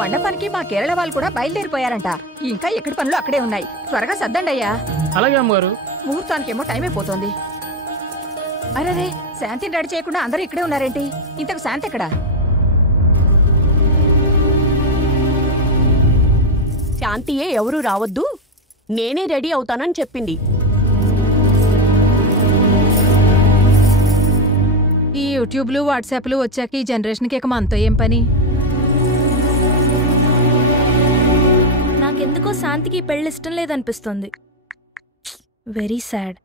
మండపానికి మా కేరళ వాళ్ళు కూడా బయలుదేరిపోయారంట. ఇంకా ఎక్కడి పనులు అక్కడే ఉన్నాయి. త్వరగా సర్దండి అయ్యా. అలాగే అమ్మగారు. ముహూర్తానికేమో టైం అయిపోతుంది. అరే, శాంతిని రెడీ చేయకుండా అందరూ ఇక్కడే ఉన్నారేంటి? ఇంతకు శాంతి ఎక్కడా? శాంతియే ఎవరూ రావద్దు, నేనే రెడీ అవుతానని చెప్పింది. ఈ యూట్యూబ్లు వాట్సాప్లు వచ్చాక ఈ జనరేషన్కి ఇక మనతో ఏం పని? నాకెందుకో శాంతికి పెళ్ళి ఇష్టం లేదనిపిస్తుంది. Very sad.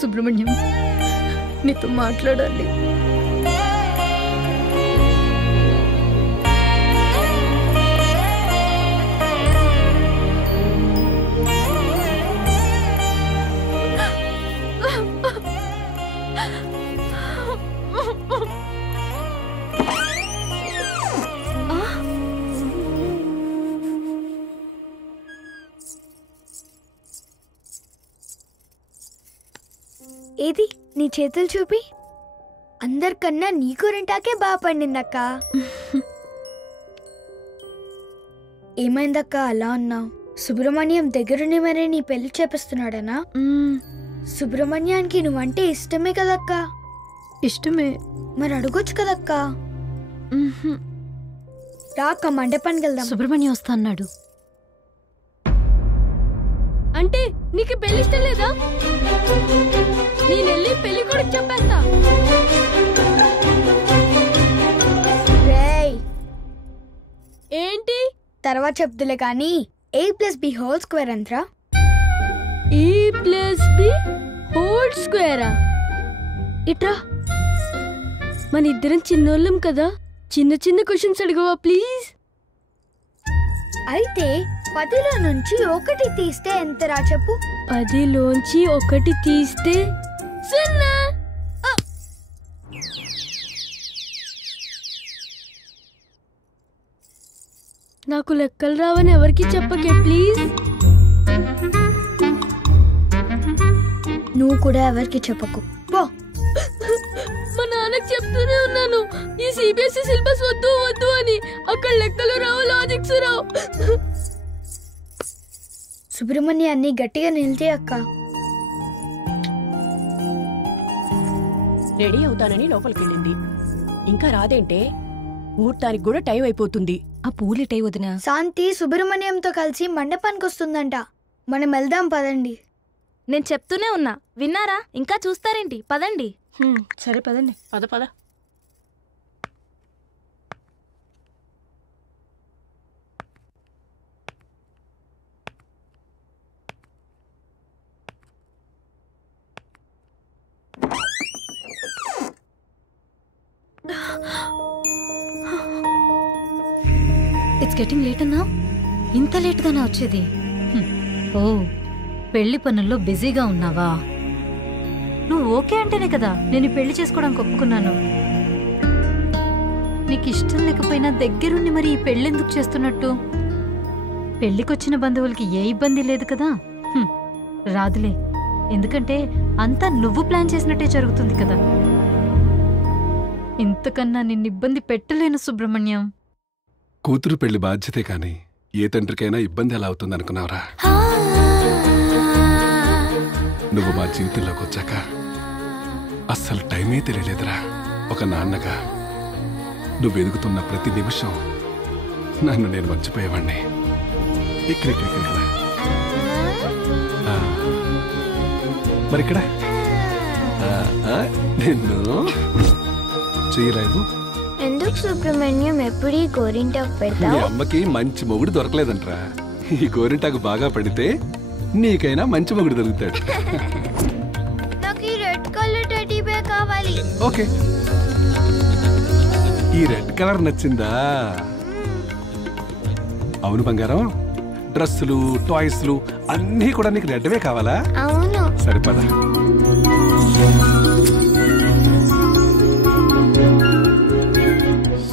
సుబ్రహ్మణ్యం, నీతో మాట్లాడాలి. ఏది నీ చేతులు చూపి. అందరికన్నా నీ కూరంటాకే బాగా పండిందక్క. ఏమైందక్క అలా ఉన్నావు? సుబ్రహ్మణ్యం దగ్గరుండి మరే నీ పెళ్లి చేపిస్తున్నాడనా? సుబ్రహ్మణ్యానికి నువ్వంటే ఇష్టమే కదక్క. ఇష్టమే. మరి అడగొచ్చు కదక్క. రాక మండపానికి వెళ్దాం. సుబ్రహ్మణ్యం వస్తా అన్నాడు. అంటే నీకు పెళ్లి ఇష్టం లేదా? నేనెళ్ళి పెళ్లి కూడా చెప్పేస్తా. ఏంటి తర్వాత చెప్తులే కానీ a+b² ఎంతరా? a+b² ఇట్రా. మన ఇద్దరం చిన్నోళ్ళం కదా, చిన్న చిన్న క్వశ్చన్స్ అడగవా ప్లీజ్? అయితే 10లో నుంచి 1 తీస్తే ఎంతరా చెప్పు? 10లోంచి 1 తీస్తే 0. నాకు లెక్కలు రావని ఎవరికి చెప్పకే ప్లీజ్. నువ్వు కూడా ఎవరికి చెప్పకు పో. మా నాన్నకి చెప్తూనే ఉన్నాను ఈ సిబిఎస్ఈ సిలబస్ వద్దు వద్దు అని. అక్కడ లెక్కలు రావు, లాజిక్స్ రావు. సుబ్రహ్మణ్యాన్ని గట్టిగా నిలితే అక్క. రెడీ అవుతానని లోపలికెళ్ళింది. ఇంకా రాదేంటే? ముహూర్తానికి కూడా టైం అయిపోతుంది. ఆ పూలిటై వదినా. శాంతి సుబ్రహ్మణ్యంతో కలిసి మండపానికి వస్తుందంట. మనం వెళ్దాం పదండి. నేను చెప్తూనే ఉన్నా, విన్నారా? ఇంకా చూస్తారేంటి? పదండి. సరే పదండి. పద పద. ఇట్స్ గెటింగ్ లేట్ అన్నా. ఇంత లేట్గానే వచ్చేది? ఓ, పెళ్లి పనుల్లో బిజీగా ఉన్నావా? నువ్వు ఓకే అంటేనే కదా నేను పెళ్లి చేసుకోవడానికి ఒప్పుకున్నాను. నీకు ఇష్టం లేకపోయినా దగ్గరుండి మరి ఈ పెళ్ళెందుకు చేస్తున్నట్టు? పెళ్లికొచ్చిన బంధువులకి ఏ ఇబ్బంది లేదు కదా? రాదులే, ఎందుకంటే అంతా నువ్వు ప్లాన్ చేసినట్టే జరుగుతుంది కదా. ఇంతకన్నా నిన్ను ఇబ్బంది పెట్టలేను సుబ్రహ్మణ్యం. కూతురు పెళ్లి బాధ్యతే కాని ఏ తండ్రికైనా ఇబ్బంది ఎలా అవుతుందనుకున్నావురా? నువ్వు మా జీవితంలోకి వచ్చాక అస్సలు టైమే తెలియలేదురా. ఒక నాన్నగా నువ్వు ఎదుగుతున్న ప్రతి నిమిషం నన్ను నేను మర్చిపోయేవాణ్ణి. ఇక్కడ మరిక్కడ నిన్ను చేయలేవు. ఎందుకు సుబ్రహ్మణ్యం ఎప్పుడు ఈ గోరింటాకు మీ పెడతావు? అమ్మకి మంచి మొగుడు దొరకలేదంట్రా. ఈ గోరింటాకు బాగా పడితే నీకైనా మంచి మొగుడు దొరుకుతాడు. నాకు ఈ రెడ్ కలర్ టెడ్డీ బేర్ కావాలి. ఓకే, ఈ రెడ్ కలర్ నచ్చిందా? అవును బంగారం, డ్రెస్సులు టాయ్స్లు అన్నీ కూడా నీకు రెడ్వే కావాలా? అవును. సరిపదా.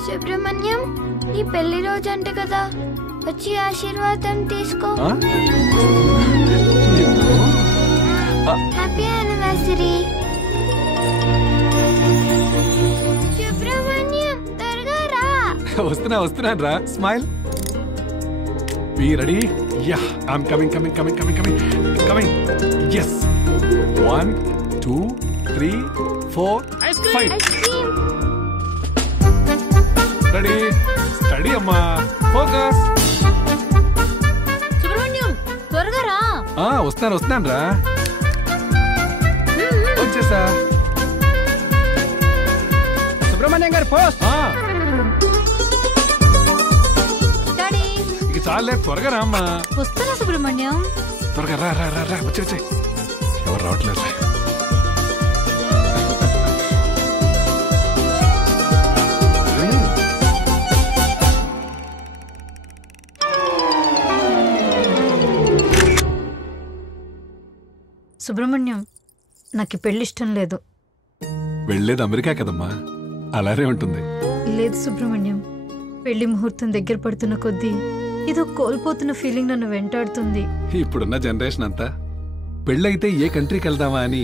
సుబ్రహ్మణ్యం, నీ పెళ్లి రోజు అంట కదా, వచ్చి ఆశీర్వాదం తీసుకో. Happy anniversary. సుబ్రహ్మణ్యం త్వరగా రా. వస్తున్నాను రా. Smile. Be ready? Yeah, I'm coming. Yes. 1, 2, 3, 4, 5. Ice cream. Ready? Steady, అమ్మా. Focus. సుబ్రహ్మణ్యం త్వరగా రా. వస్తున్నాను రా. వచ్చేసా. సుబ్రహ్మణ్యం గారు పోస్ట్. డాడీ ఇక చాలే, త్వరగా రా అమ్మా. వస్తారా సుబ్రహ్మణ్యం? త్వరగా రా. వచ్చే. ఎవరు రావట్లేదు. సుబ్రహ్మణ్యం, నాకు ఈ పెళ్లి ఇష్టం లేదు. వెళ్ళేది అమెరికా కదమ్మా, అలానే ఉంటుంది. లేదు సుబ్రహ్మణ్యం, పెళ్లి ముహూర్తం దగ్గర పడుతున్న కొద్దీ ఏదో కోల్పోతున్న ఫీలింగ్ నన్ను వెంటాడుతుంది. ఇప్పుడున్న జనరేషన్ అంతా పెళ్ళైతే ఏ కంట్రీకి వెళ్దామా అని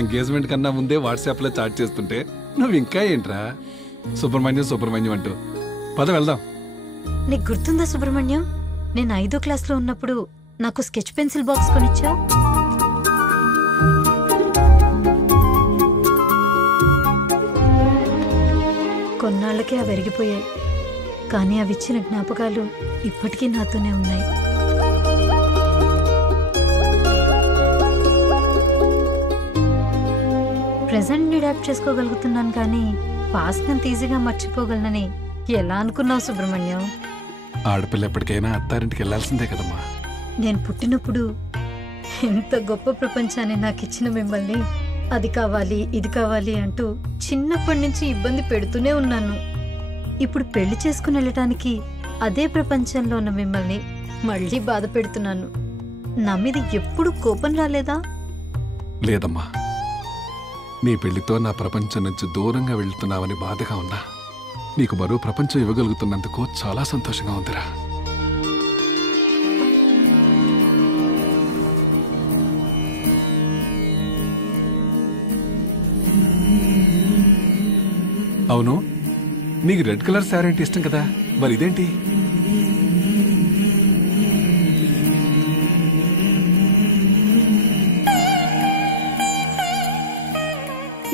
ఎంగేజ్మెంట్ కన్నా ముందే వాట్సాప్ లో చాట్ చేస్తుంటే నువ్వు ఇంకా ఏంట్రా సుబ్రహ్మణ్యం అంటూ. పద వెళ్దాం. నీకు గుర్తుందా సుబ్రహ్మణ్యం, నేను 5వ క్లాస్లో ఉన్నప్పుడు నాకు స్కెచ్ పెన్సిల్ బాక్స్ కొనిచ్చావు? కొన్నాళ్ళకే అవి విరిగిపోయాయి, కానీ అవి ఇచ్చిన జ్ఞాపకాలు ఇప్పటికీ నాతోనే ఉన్నాయి. ప్రెజెంట్ని అడాప్ట్ చేసుకోగలుగుతున్నాను, కానీ పాస్ట్ నంత ఈజీగా మర్చిపోగలనని ఎలా అనుకున్నావు సుబ్రహ్మణ్యం? ఆడపిల్ల ఎప్పటికైనా అత్తారింటికి వెళ్లాల్సిందే కదమ్మా. నేను పుట్టినప్పుడు ఎంత గొప్ప ప్రపంచాన్ని నాకు ఇచ్చిన మిమ్మల్ని అది కావాలి ఇది కావాలి అంటూ చిన్నప్పటి నుంచి ఇబ్బంది పెడుతూనే ఉన్నాను. ఇప్పుడు పెళ్లి చేసుకుని వెళ్ళటానికి అదే ప్రపంచంలో ఉన్న మిమ్మల్ని మళ్ళీ బాధ పెడుతున్నాను. నా మీద ఎప్పుడు కోపం రాలేదా? లేదమ్మా, నీ పెళ్లితో నా ప్రపంచం నుంచి దూరంగా వెళ్తున్నావని బాధగా ఉన్నా నీకు మరో ప్రపంచం ఇవ్వగలుగుతున్నందుకు చాలా సంతోషంగా ఉందిరా. అవును, నీకు రెడ్ కలర్ శారీ అంటే ఇష్టం కదా, మరి ఇదేంటి?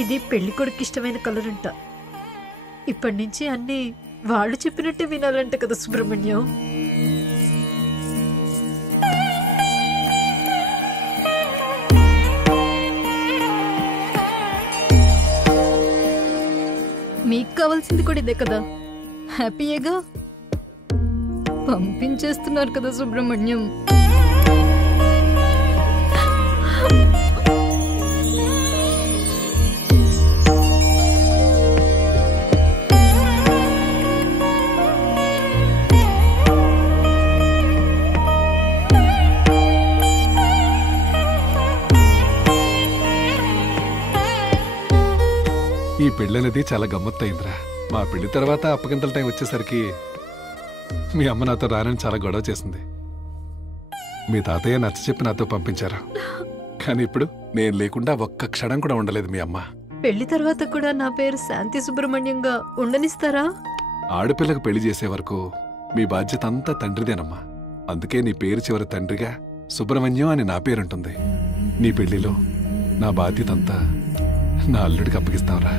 ఇది పెళ్లి కొడుకు ఇష్టమైన కలర్ అంట. ఇప్పటి నుంచి అన్ని వాళ్ళు చెప్పినట్టే వినాలంట కదా సుబ్రహ్మణ్యం. మీకు కావాల్సింది కూడా ఇదే కదా, హ్యాపీయేగా. పంపించేస్తున్నారు కదా సుబ్రహ్మణ్యం. ఈ పెళ్ళనేది చాలా గమ్మత్తయిందిరా. మా పెళ్లి తర్వాత అప్పగింతల టైం వచ్చేసరికి మీ అమ్మ నాతో రానని చాలా గొడవ చేసింది. మీ తాతయ్య నచ్చ చెప్పి నాతో పంపించారు, కానీ ఇప్పుడు నేను లేకుండా ఒక్క క్షణం కూడా ఉండలేదు మీ అమ్మ. పెళ్లి తర్వాత కూడా నా పేరు శాంతి సుబ్రహ్మణ్యంగా ఉండనిస్తారా? ఆడపిల్లకు పెళ్లి చేసే వరకు మీ బాధ్యత అంతా తండ్రిదేనమ్మా. అందుకే నీ పేరు చివరి తండ్రిగా సుబ్రహ్మణ్యం అని నా పేరుంటుంది. నీ పెళ్లిలో నా బాధ్యత అంతా నా అల్లుడికి అప్పగిస్తావురా.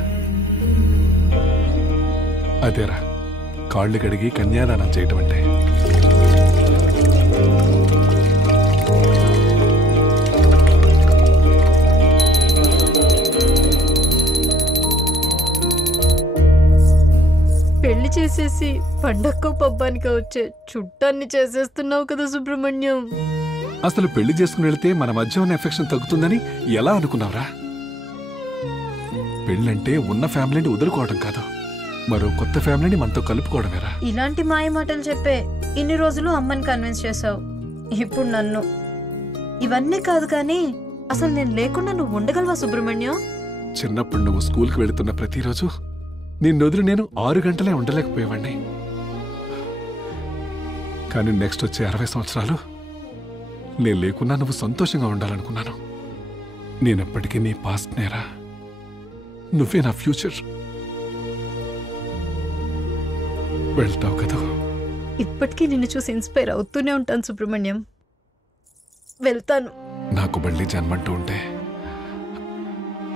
అదేరా కాళ్ళు కడిగి కన్యాదానం చేయటం అంటే. చేసి పండక్కో పబ్బానికో వచ్చే చుట్టాన్ని చేసేస్తున్నావు కదా సుబ్రహ్మణ్యం. అసలు పెళ్లి చేసుకుని వెళితే మన మధ్య ఉన్న ఎఫెక్షన్ తగ్గుతుందని ఎలా అనుకున్నావురా? పెళ్ళంటే ఉన్న ఫ్యామిలీని వదులుకోవడం కాదు, మరో కొత్త ఫ్యామిలీని మనతో కలుపుకోవడమేరా. ఇలాంటి మాయ మాటలు చెప్పే ఇన్ని రోజులు అమ్మని కన్విన్స్ చేసావు, ఇప్పుడు నన్ను. ఇవన్నీ కాదు కానీ అసలు నేను లేకుండా నువ్వు ఉండగలవా సుబ్రహ్మణ్యం? చిన్నప్పుడు నువ్వు స్కూల్కి వెళుతున్న ప్రతిరోజు నిన్ను వదిలి నేను 6 గంటలే ఉండలేకపోయేవాణ్ణి. కానీ నెక్స్ట్ వచ్చే 60 సంవత్సరాలు నేను లేకున్నా నువ్వు సంతోషంగా ఉండాలనుకున్నాను. నేనెప్పటికీ నీ పాస్ట్ నేరా, నువ్వే నా ఫ్యూచర్. వెళ్తావు కదా? ఇప్పటికీ నిన్ను చూసి ఇన్స్పైర్ అవుతూనే ఉంటాను సుబ్రహ్మణ్యం. వెళ్తాను. నాకు మళ్ళీ జన్మంటూ ఉంటే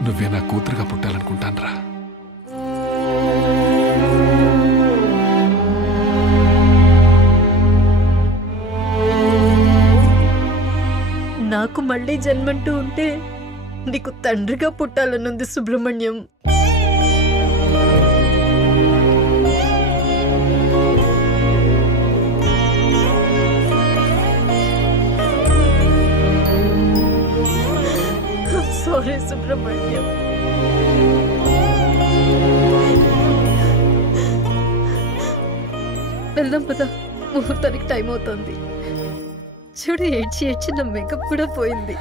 నువ్వే నా కూతురుగా పుట్టాలనుకుంటానురా. నాకు మళ్ళీ జన్మంటూ ఉంటే నీకు తండ్రిగా పుట్టాలనుంది సుబ్రహ్మణ్యం. సారీ సుబ్రహ్మణ్యం. వెళ్దాం పద, ముహూర్తానికి టైం అవుతుంది. చూడు, ఏడ్చి ఏడ్చి నా మేకప్ కూడా పోయింది.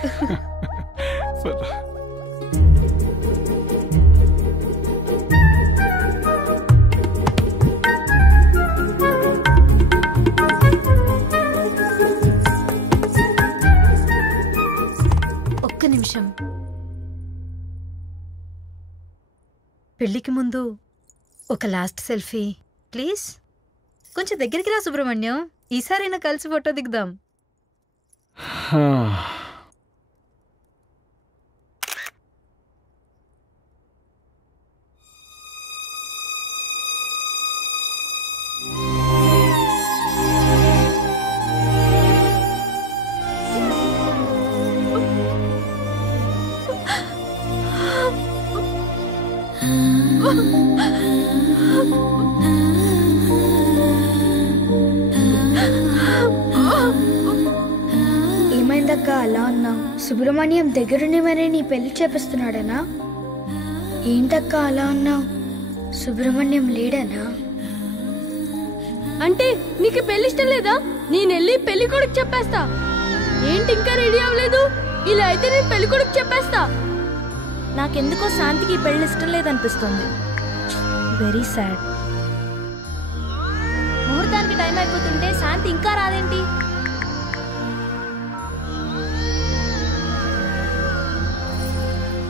ఒక్క నిమిషం. పెళ్లికి ముందు ఒక లాస్ట్ సెల్ఫీ ప్లీజ్. కొంచెం దగ్గరికి రా సుబ్రహ్మణ్యం, ఈసారైనా కలిసి ఫోటో దిగుదాం. ఏమైందక్క అలా అన్నావు? సుబ్రహ్మణ్యం దగ్గరుండి మరే నీ పెళ్లి చేపిస్తున్నాడనా? ఏంటక్క అలా అన్నావు? సుబ్రహ్మణ్యం లేడనా? అంటే నీకు పెళ్లి ఇష్టం లేదా? నేనెళ్ళి పెళ్లి కొడుకు చెప్పేస్తా. ఏంటి ఇంకా రెడీ అవ్వలేదు? ఇలా అయితే నేను పెళ్లి కొడుకు చెప్పేస్తా. నాకెందుకో శాంతికి పెళ్లి ఇష్టం లేదనిపిస్తుంది. Very sad. ముహూర్తానికి టైం అయిపోతుంటే శాంతి ఇంకా రాదేంటి?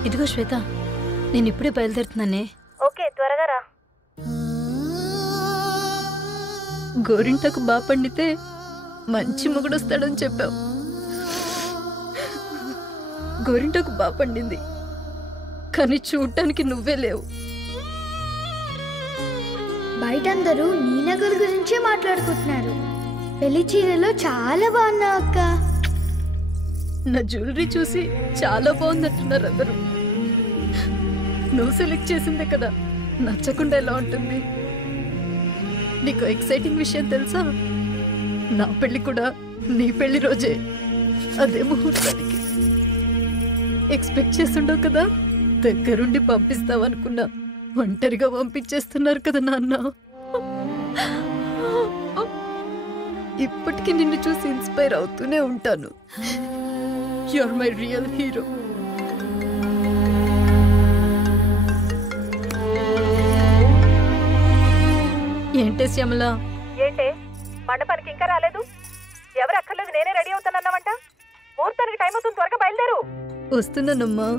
ఇదిగో శ్వేత, నేను ఇప్పుడే బయలుదేరుతున్నానే. ఓకే, త్వరగా రా. గోరింటకు బాగా పండితే మంచి మొగుడొస్తాడని చెప్పావు. గోరింటకు బాగా పండింది, కానీ చూడటానికి నువ్వే లేవు. బయట అందరూ నీ నగలు గురించే మాట్లాడుకుంటున్నారు. పెళ్లి చీరలో చాలా బాగున్నావు అక్క. నా జ్యువెలరీ చూసి చాలా బాగుందంటున్నారు అందరూ. నువ్వు సెలెక్ట్ చేసిందే కదా, నచ్చకుండా ఎలా ఉంటుంది? నీకు ఎక్సైటింగ్ విషయం తెలుసా? నా పెళ్లి కూడా నీ పెళ్లి రోజే, అదే ముహూర్తానికి. ఎక్స్పెక్ట్ చేస్తుండవు కదా, దగ్గరుండి పంపిస్తావనుకున్నా, ఒంటరిగా పంపించేస్తున్నారు కదా నాన్న. ఇప్పటికీ నిన్ను చూసి ఇన్స్పైర్ అవుతూనే ఉంటాను. You are my real hero. ఏంటే శ్యామల? ఏంటే మండపానికి ఇంకా రాలేదు? ఎవరు అక్కర్లేదు, నేనే రెడీ అవుతానన్నావంట. ముహూర్తానికి టైం అవుతుంది, త్వరగా బయలుదేరు. వస్తున్నానమ్మా.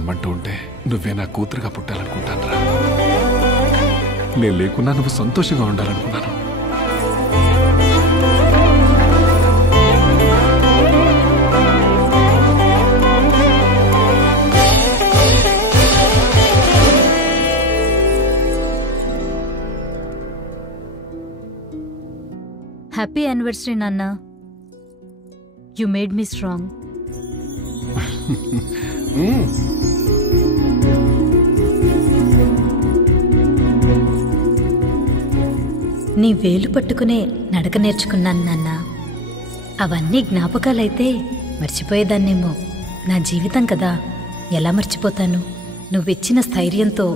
కనమంటూ ఉంటే నువ్వే నా కూతురుగా పుట్టాలనుకుంటాను రా. నేను లేకున్నా నువ్వు సంతోషంగా ఉండాలనుకున్నాను. హ్యాపీ యానివర్సరీ నాన్న. You made me strong. నీ వేలు పట్టుకునే నడక నేర్చుకున్నాను నాన్న. అవన్నీ జ్ఞాపకాలైతే మర్చిపోయేదాన్నేమో. నా జీవితం కదా, ఎలా మర్చిపోతాను? నువ్విచ్చిన స్థైర్యంతో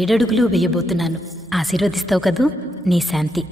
7 అడుగులు వేయబోతున్నాను. ఆశీర్వదిస్తావు కదూ? నీ శాంతి.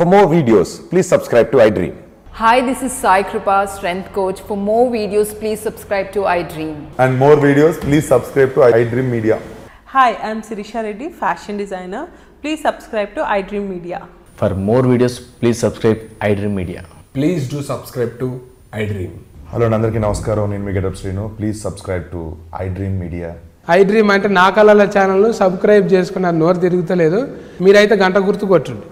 For more videos, please subscribe to iDream. Hi, this is Sai Kripa, Strength Coach. For more videos, please subscribe to iDream. And more videos, please subscribe to iDream Media. Hi, I am Sirisha Reddy, fashion designer. Please subscribe to iDream Media. For more videos, please subscribe iDream Media. Please do subscribe to iDream. Hello, Nandarki Namaskaram. Nenu me getup Srinu. Please subscribe to iDream Media. iDream అంటే నా కళల ఛానల్ను subscribe చేసుకున్న నోరు తిరుగుతలేదు. మీరైతే గంట గుర్తు కొట్టండి.